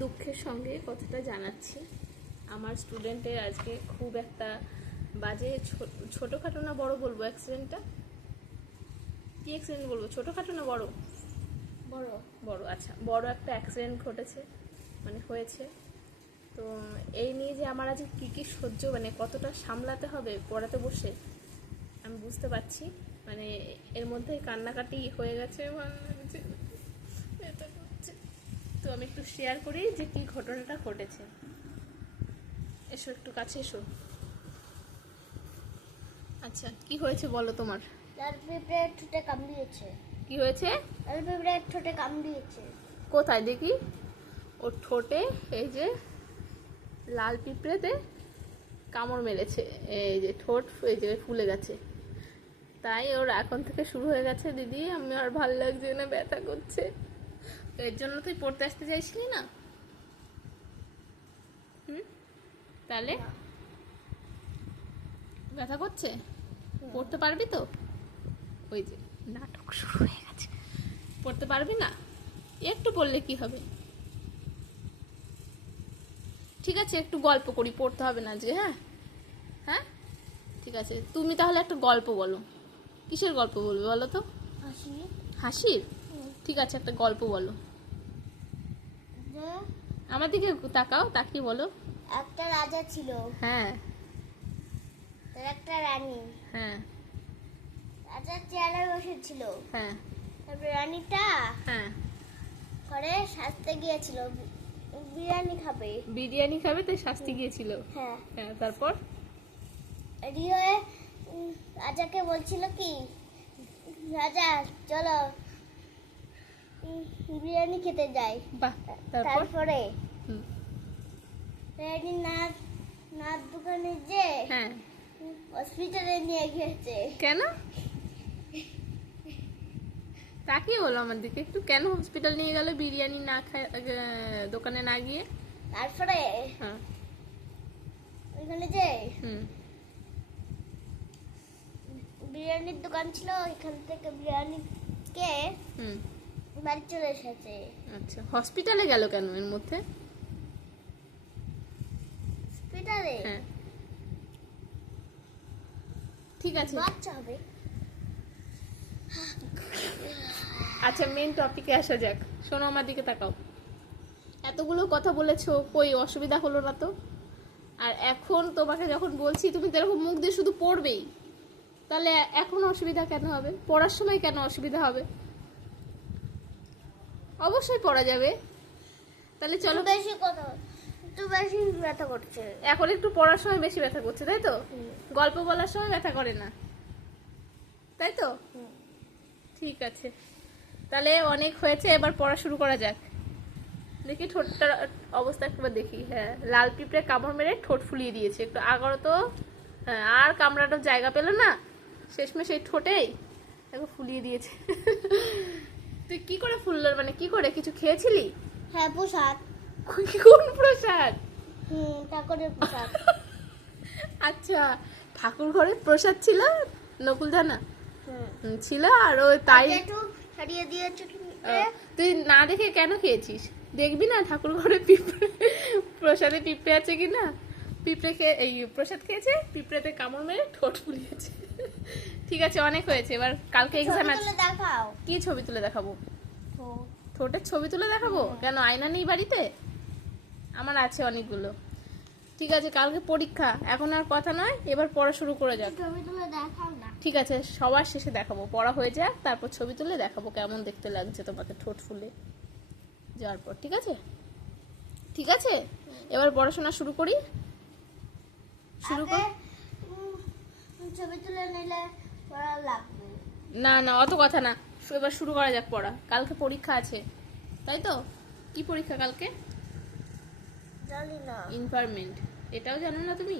দুঃখের সঙ্গে কথাটা জানাচ্ছি। আমার স্টুডেন্টের আজকে খুব একটা বাজে, ছোটোখাটো না বড় বলবো অ্যাক্সিডেন্টটা? কি অ্যাক্সিডেন্ট বলবো, ছোটোখাটো না বড়? বড়। বড়, আচ্ছা, বড় একটা অ্যাক্সিডেন্ট ঘটেছে, মানে হয়েছে। তো এই নিয়ে যে আমার আজকে কী কী সহ্য, মানে কতটা সামলাতে হবে পড়াতে বসে, আমি বুঝতে পারছি। মানে এর মধ্যে কান্নাকাটি হয়ে গেছে, ভালো লাগছে, ব্যথা করছে। তো আমি একটু শেয়ার করি যে কী ঘটনাটা ঘটেছে। এসো, একটু কাছে এসো। আচ্ছা, কি হয়েছে বলো তোমার? লাল পিঁপড়ে ঠোঁটে কামড়িয়েছে। কি হয়েছে? লাল পিঁপড়ে ঠোঁটে কামড়িয়েছে। কোথায় দেখি? ওর ঠোঁটে এই যে লাল পিঁপড়েতে কামড় মেরেছে, এই যে ঠোঁট এই যে ফুলে গেছে। তাই ওর এখন থেকে শুরু হয়ে গেছে, দিদি আমি আর ভাল লাগছে না, ব্যথা করছে। এর জন্য তুই পড়তে আসতে চাইছিলি না? তাহলে ব্যথা করছে, পড়তে পারবি তো? ওই যে নাটক শুরু হয়ে গেছে, পড়তে পারবি না? একটু পড়লে কি হবে? ঠিক আছে, একটু গল্প করি, পড়তে হবে না যে। হ্যাঁ হ্যাঁ, ঠিক আছে। তুমি তাহলে একটা গল্প বলো। কিসের গল্প বলবে বলো তো? হাসি। হাসির? ঠিক আছে, একটা গল্প বলো। যে আমার দিকে তাকাও, তাকিয়ে বলো। একটা রাজা ছিল, হ্যাঁ তার একটা রানী। হ্যাঁ রাজা চেয়ারে বসেছিল, হ্যাঁ তারপর রানীটা হ্যাঁ। ঘরে সাজতে গিয়েছিল, বিরিয়ানি খাবে। বিরিয়ানি খাবে তাই শাস্তি গিয়েছিল। হ্যাঁ, হ্যাঁ, তারপর? রেডি হয়ে রাজাকে বলছিল কি, রাজা চলো বিরিয়ানি খেতে যাই। বাহ, তারপর? তারপরে হুম, রানী নাচ দোকানে যে হ্যাঁ। হসপিটালে নিয়ে গিয়েছে। কেন? তাকিয়ে বলো আমার দিকে একটু, কেন হসপিটাল নিয়ে গেল বিরিয়ানি না খায়, দোকানে না গিয়ে? তারপরে হ্যাঁ। ওইখানে যে হুম। বিরিয়ানির দোকান ছিল, ওইখান থেকে বিরিয়ানি কে হুম। বাড়ি চলে এসেছে। আচ্ছা, হসপিটালে গেল কেন এর মধ্যে? হসপিটালে হ্যাঁ, ঠিক আছে। বাচ্চা হবে। আচ্ছা, মেন টপিকে আসা যাক। শোনো, আমার দিকে তাকাও। এতগুলো কথা বলেছো, কই অসুবিধা হলো না তো? আর এখন তোমাকে যখন বলছি, তুমি তো এরকম মুখ দিয়ে শুধু পড়বেই, তাহলে এখন অসুবিধা কেন হবে? পড়ার সময় কেন অসুবিধা হবে? অবশ্যই পড়া যাবে। তাহলে চলো। বেশি কথা, একটু বেশি ব্যথা করছে। এখন একটু পড়ার সময় বেশি ব্যথা করছে, তাই তো? গল্প বলার সময় ব্যথা করে না, তাই তো? ঠিক আছে, তাহলে অনেক হয়েছে, এবার পড়া শুরু করা যাক। দেখি ঠোঁটটার অবস্থা একবার দেখি। হ্যাঁ, লাল পিঁপড়ে কামড় মেরে ঠোঁট ফুলিয়ে দিয়েছে। একটু আগারও তো। হ্যাঁ, আর কামড়ানোর জায়গা পেল না, শেষমেশ এই ঠোঁটেই একবার ফুলিয়ে দিয়েছে। তুই কি করে ফুললো, মানে কি করে, কিছু খেয়েছিলি? হ্যাঁ, প্রসাদ। কোন প্রসাদ? ঠাকুরের প্রসাদ। আচ্ছা, ঠাকুর ঘরের প্রসাদ ছিল, নকুলদানা ছিল, আর ওই তাই একটু ছাড়িয়ে দিয়েছে। তুই না দেখে কেন খেয়েছিস? দেখবি না ঠাকুর ঘরে পিঁপড়ে, প্রসাদে পিঁপড়ে আছে কিনা। পিঁপড়ে খেয়ে, এই প্রসাদ খেয়েছে, পিঁপড়েতে কামড় মেরে ঠোঁট ফুলিয়েছে। ঠিক আছে, অনেক হয়েছে, এবার কালকে এক্সাম আছে। দেখাও। কি ছবি তুলে দেখাবো? ঠোঁটের ছবি তুলে দেখাবো? কেন, আয়না নেই বাড়িতে? আমার আছে অনেকগুলো। ঠিক আছে, কালকে পরীক্ষা, এখন আর কথা নয়, এবার পড়া শুরু করে যাক। ছবি তুলে দেখাও না। ঠিক আছে, সবার শেষে দেখাবো, পড়া হয়ে যাক, তারপর ছবি তুলে দেখাবো কেমন দেখতে লাগছে তোমাকে ঠোঁট ফুলে যাওয়ার পর। ঠিক আছে? ঠিক আছে, এবার পড়াশোনা শুরু করি। শুরু কর। ছবি তুলে নিলে পড়া লাগবে না না, অত কথা না, এবার শুরু করা যাক পড়া। কালকে পরীক্ষা আছে, তাই তো? কি পরীক্ষা কালকে? জানি না। ইনভায়রনমেন্ট। এটাও জানো না তুমি?